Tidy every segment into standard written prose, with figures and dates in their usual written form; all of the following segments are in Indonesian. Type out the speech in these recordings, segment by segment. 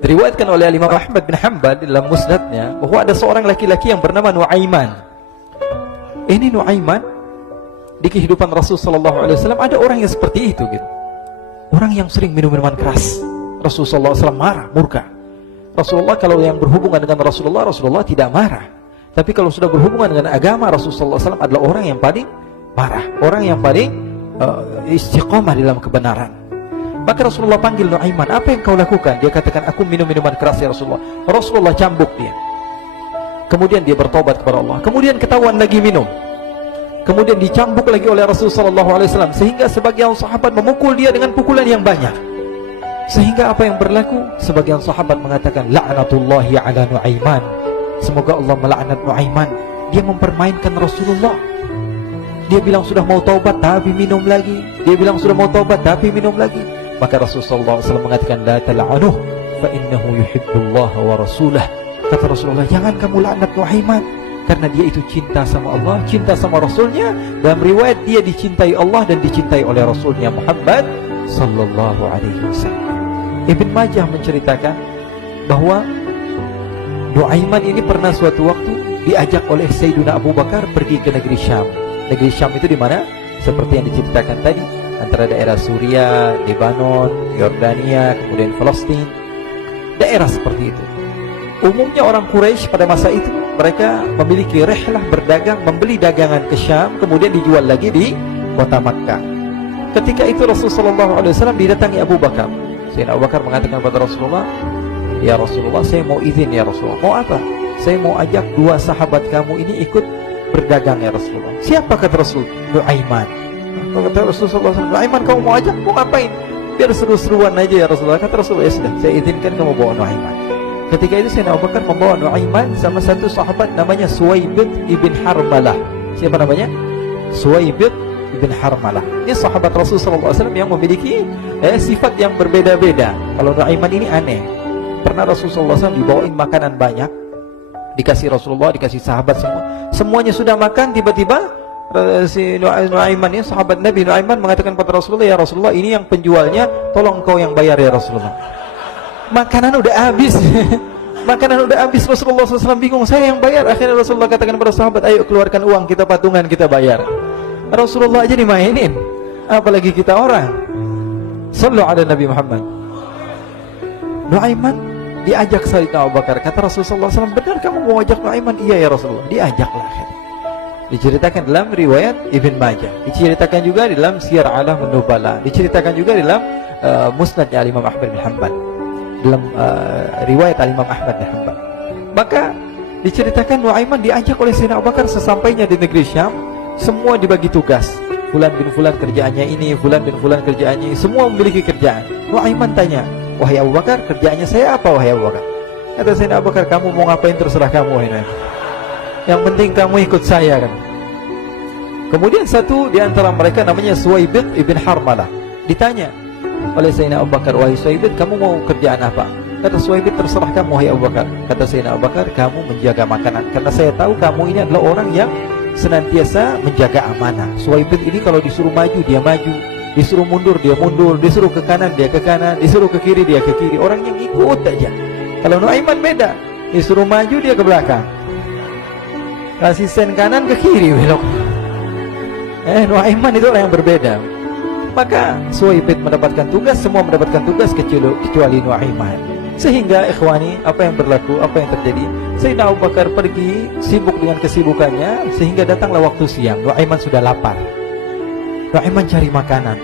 Diriwayatkan oleh Imam Ahmad bin Hanbal dalam musnadnya bahwa ada seorang laki-laki yang bernama Nuaiman. Ini Nuaiman, di kehidupan Rasulullah SAW ada orang yang seperti itu gitu. Orang yang sering minum minuman keras. Rasulullah SAW marah, murka. Rasulullah kalau yang berhubungan dengan Rasulullah tidak marah. Tapi kalau sudah berhubungan dengan agama, Rasulullah SAW adalah orang yang paling marah, orang yang paling istiqomah dalam kebenaran. Maka Rasulullah panggil Nuaiman, apa yang kau lakukan? Dia katakan, aku minum minuman keras ya Rasulullah. Rasulullah cambuk dia. Kemudian dia bertobat kepada Allah. Kemudian ketahuan lagi minum. Kemudian dicambuk lagi oleh Rasulullah SAW, sehingga sebagian sahabat memukul dia dengan pukulan yang banyak. Sehingga apa yang berlaku? Sebagian sahabat mengatakan, la'natullahi ala Nuaiman. Semoga Allah melaknat Nuaiman. Dia mempermainkan Rasulullah. Dia bilang sudah mau taubat tapi minum lagi. Dia bilang sudah mau taubat tapi minum lagi. Maka Rasulullah SAW mengatakan, la tal'anuh fa innahu yuhibbullah wa rasulah. Kata Rasulullah, jangan kamu laknat Nuaiman, karena dia itu cinta sama Allah, cinta sama Rasulnya. Dalam riwayat dia dicintai Allah dan dicintai oleh Rasulnya Muhammad sallallahu alaihi wasallam. Ibn Majah menceritakan bahwa Nuaiman ini pernah suatu waktu diajak oleh Sayyidina Abu Bakar pergi ke negeri Syam. Negeri Syam itu di mana? Seperti yang diceritakan tadi, antara daerah Suriah, Lebanon, Yordania, kemudian Palestina. Daerah seperti itu. Umumnya orang Quraisy pada masa itu mereka memiliki rihlah berdagang, membeli dagangan ke Syam, kemudian dijual lagi di kota Makkah. Ketika itu Rasulullah SAW didatangi Abu Bakar. Sayyidina Abu Bakar mengatakan kepada Rasulullah, ya Rasulullah, saya mau izin ya Rasulullah. Mau apa? Saya mau ajak dua sahabat kamu ini ikut berdagang ya Rasulullah. Siapa kata Rasul? Nuaiman. Kata Rasulullah SAW, Nuaiman kamu mau ajak? Mau ngapain? Biar seru-seruan aja ya Rasulullah. Kata Rasulullah, ya sudah, saya izinkan kamu bawa Nuaiman. Ketika itu Sayyidina Abu Bakar membawa Nuaiman sama satu sahabat namanya Suwaibid ibn Harmalah. Siapa namanya? Suwaibid ibn Harmalah. Ini sahabat Rasulullah SAW yang memiliki sifat yang berbeda-beda. Kalau Nuaiman ini aneh. Pernah Rasulullah SAW dibawain makanan banyak, dikasih Rasulullah, dikasih sahabat semua. Semuanya sudah makan, tiba-tiba si Nuaiman ini, sahabat Nabi Nuaiman mengatakan kepada Rasulullah, ya Rasulullah, ini yang penjualnya, tolong kau yang bayar ya Rasulullah. Makanan udah habis. Makanan udah habis. Rasulullah SAW bingung, saya yang bayar. Akhirnya Rasulullah katakan kepada sahabat, ayo keluarkan uang, kita patungan, kita bayar. Rasulullah aja dimainin, apalagi kita orang. Sallu ala Nabi Muhammad. Nuaiman diajak Sayyidina Abu Bakar. Kata Rasulullah SAW, benar kamu mau ajak Nuaiman? Iya ya Rasulullah. Diajaklah. Diceritakan dalam riwayat Ibn Majah, diceritakan juga dalam Siyar A'lam An-Nubala, diceritakan juga dalam Musnadnya Imam Ahmad bin Hanbal, dalam riwayat Imam Ahmad bin Hanbal. Maka diceritakan Nuaiman diajak oleh Sayyidina Abu Bakar. Sesampainya di negeri Syam, semua dibagi tugas. Fulan bin Fulan kerjaannya ini, Fulan bin Fulan kerjaannya ini, semua memiliki kerjaan. Nuaiman tanya, wahai Abu Bakar, kerjaannya saya apa wahai Abu Bakar? Kata Sayyidina Abu Bakar, kamu mau ngapain terserah kamu wahai Nuaiman. Yang penting kamu ikut saya kan. Kemudian satu di antara mereka namanya Suwaibid ibn Harmalah ditanya oleh Sayyidina Abu Bakar, wahai Suwaibid, kamu mau kerjaan apa? Kata Suwaibid, terserah kamu wahai Abu Bakar. Kata Sayyidina Abu Bakar, kamu menjaga makanan, karena saya tahu kamu ini adalah orang yang senantiasa menjaga amanah. Suwaibid ini kalau disuruh maju dia maju, disuruh mundur dia mundur, disuruh ke kanan dia ke kanan, disuruh ke kiri dia ke kiri. Orang yang ikut aja. Kalau Nuaiman beda, disuruh maju dia ke belakang, kasih sen kanan ke kiri belok. Nuaiman itu orang yang berbeda. Maka Suwaibid mendapatkan tugas, semua mendapatkan tugas kecuali Nuaiman. Sehingga ikhwani, apa yang berlaku, apa yang terjadi? Sayyidina Abu Bakar pergi sibuk dengan kesibukannya, sehingga datanglah waktu siang. Nuaiman sudah lapar. Nuaiman cari makanan.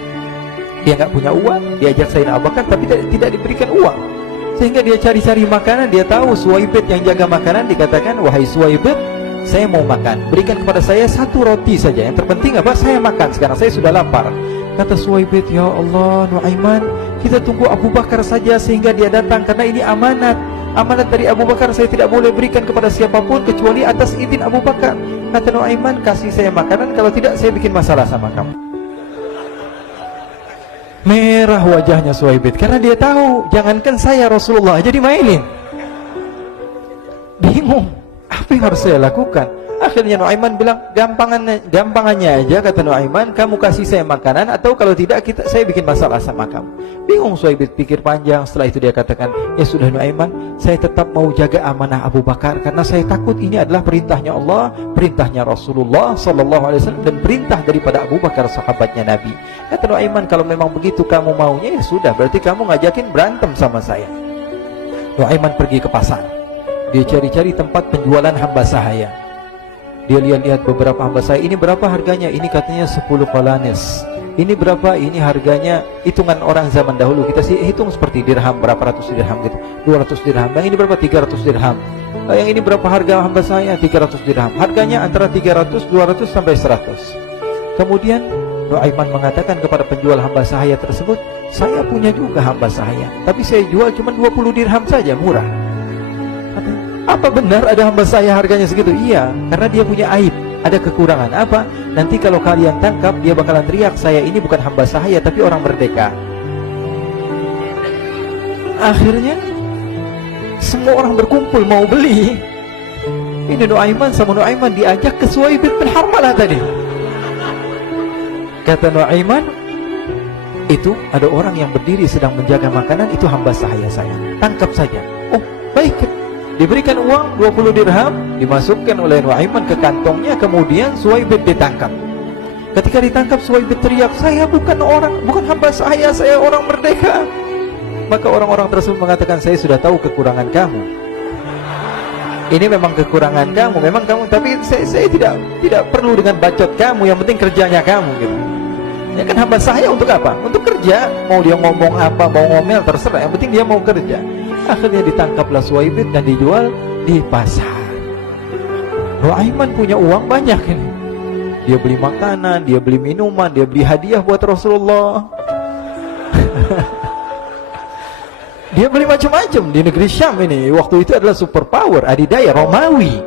Dia nggak punya uang, diajak Sayyidina Abu Bakar tapi tidak diberikan uang. Sehingga dia cari-cari makanan. Dia tahu Suwaibid yang jaga makanan, dikatakan, wahai Suwaibid, saya mau makan, berikan kepada saya satu roti saja. Yang terpenting apa? Saya makan sekarang, saya sudah lapar. Kata Suwaibid, ya Allah Nuaiman, kita tunggu Abu Bakar saja sehingga dia datang, karena ini amanat. Amanat dari Abu Bakar, saya tidak boleh berikan kepada siapapun kecuali atas izin Abu Bakar. Kata Nuaiman, kasih saya makanan, kalau tidak saya bikin masalah sama kamu. Merah wajahnya Suwaibid, karena dia tahu, jangankan saya, Rasulullah jadi mainin. Bingung, apa yang harus saya lakukan? Akhirnya Nuaiman bilang, gampangannya aja, kata Nuaiman, kamu kasih saya makanan, atau kalau tidak saya bikin masalah sama kamu. Bingung Suhaib pikir panjang. Setelah itu dia katakan, ya sudah Nuaiman, saya tetap mau jaga amanah Abu Bakar, karena saya takut ini adalah perintahnya Allah, perintahnya Rasulullah SAW, dan perintah daripada Abu Bakar, sahabatnya Nabi. Kata Nuaiman, kalau memang begitu kamu maunya, ya sudah, berarti kamu ngajakin berantem sama saya. Nuaiman pergi ke pasar. Dia cari-cari tempat penjualan hamba sahaya. Dia lihat-lihat beberapa hamba sahaya. Ini berapa harganya? Ini katanya 10 qalanes. Ini berapa? Ini harganya hitungan orang zaman dahulu. Kita sih hitung seperti dirham, berapa ratus dirham gitu. 200 dirham. Yang ini berapa? 300 dirham. Yang ini berapa harga hamba sahaya? 300 dirham. Harganya antara 300, 200 sampai 100. Kemudian Nuaiman mengatakan kepada penjual hamba sahaya tersebut, saya punya juga hamba sahaya, tapi saya jual cuma 20 dirham saja, murah. Apa benar ada hamba saya harganya segitu? Iya, karena dia punya aib, ada kekurangan. Apa? Nanti kalau kalian tangkap, dia bakalan teriak, saya ini bukan hamba sahaya tapi orang merdeka. Akhirnya semua orang berkumpul mau beli. Ini Nuaiman sama Nuaiman diajak ke Suhaib bin Harmalah tadi. Kata Nuaiman, itu ada orang yang berdiri sedang menjaga makanan, itu hamba sahaya saya, tangkap saja. Oh baik. Diberikan uang 20 dirham, dimasukkan oleh Nuaiman ke kantongnya, kemudian Suhaib ditangkap. Ketika ditangkap, Suhaib teriak, saya bukan hamba saya orang merdeka. Maka orang-orang tersebut mengatakan, saya sudah tahu kekurangan kamu. Ini memang kekurangan kamu, memang kamu, tapi saya tidak perlu dengan bacot kamu, yang penting kerjanya kamu gitu. Ya kan hamba saya untuk apa? Untuk kerja. Mau dia ngomong apa, mau ngomel, terserah, yang penting dia mau kerja. Akhirnya ditangkaplah Suhaib dan dijual di pasar. Nuaiman punya uang banyak ini. Dia beli makanan, dia beli minuman, dia beli hadiah buat Rasulullah. Dia beli macam-macam di negeri Syam ini. Waktu itu adalah superpower, adidaya Romawi.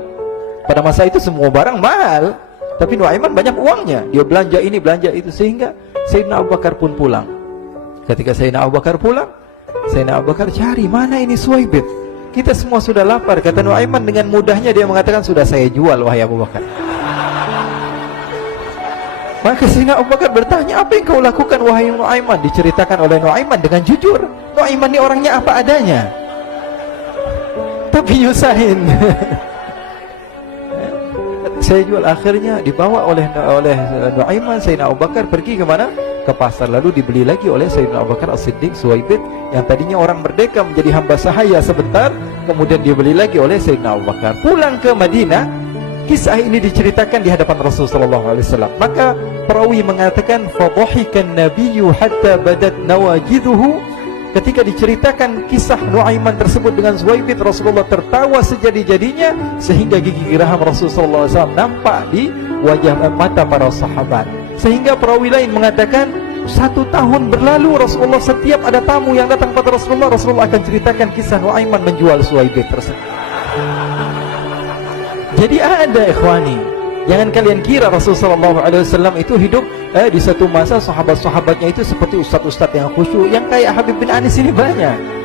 Pada masa itu semua barang mahal, tapi Nuaiman banyak uangnya. Dia belanja ini, belanja itu, sehingga Sayyidina Abu Bakar pun pulang. Ketika Sayyidina Abu Bakar pulang, Sayyidina Abu Bakar cari, mana ini Suhaib? Kita semua sudah lapar. Kata Nuaiman dengan mudahnya dia mengatakan, sudah saya jual wahai Abu Bakar. Maka Sayyidina Abu Bakar bertanya, apa yang kau lakukan wahai Nuaiman? Diceritakan oleh Nuaiman dengan jujur. Nuaiman ini orangnya apa adanya, tapi nyusahin. Saya jual. Akhirnya dibawa oleh Nuaiman, Sayyidina Abu Bakar pergi kemana? Ke pasar. Lalu dibeli lagi oleh Sayyidina Abu Bakar As-Siddiq, Suhaib yang tadinya orang merdeka menjadi hamba sahaya sebentar, kemudian dibeli lagi oleh Sayyidina Abu Bakar. Pulang ke Madinah, kisah ini diceritakan di hadapan Rasulullah SAW. Maka perawi mengatakan, fadhahikan nabiyyu hatta badat nawajiduhu. Ketika diceritakan kisah Nuaiman tersebut dengan Suhaib, Rasulullah tertawa sejadi-jadinya sehingga gigi geraham Rasulullah SAW nampak di wajah mata para sahabat. Sehingga perawi lain mengatakan, 1 tahun berlalu Rasulullah, setiap ada tamu yang datang pada Rasulullah akan ceritakan kisah Nuaiman menjual Suhaib tersebut. Jadi ada ikhwani, jangan kalian kira Rasulullah SAW itu hidup di satu masa sahabat-sahabatnya itu seperti ustaz-ustaz yang khusyuk, yang kayak Habib bin Anis ini banyak.